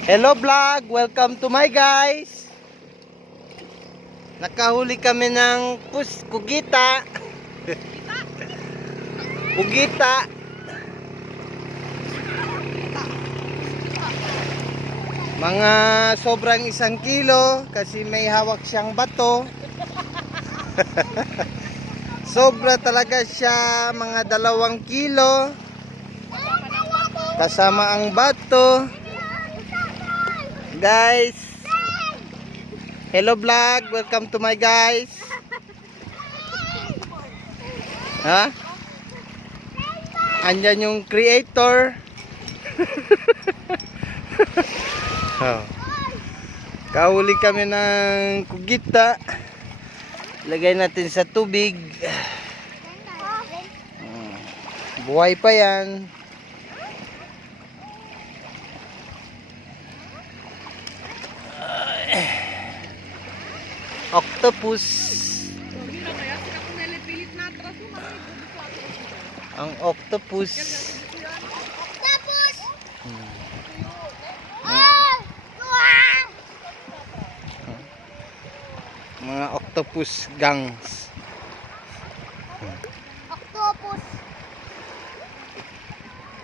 Hello vlog, welcome to my guys. Nakahuli kami ng pus kugita. kugita. Mga sobrang isang kilo kasi may hawak siyang bato. Sobra talaga siya, mga dalawang kilo. Kasama ang bato. Guys. Hello vlog, welcome to my guys. Ha? Andyan yung creator. oh. Kahuli kami ng kugita. Lagay natin sa tubig. Buhay pa yan. Octopus. Ang octopus. Tapos, Hmm. Mga octopus gangs.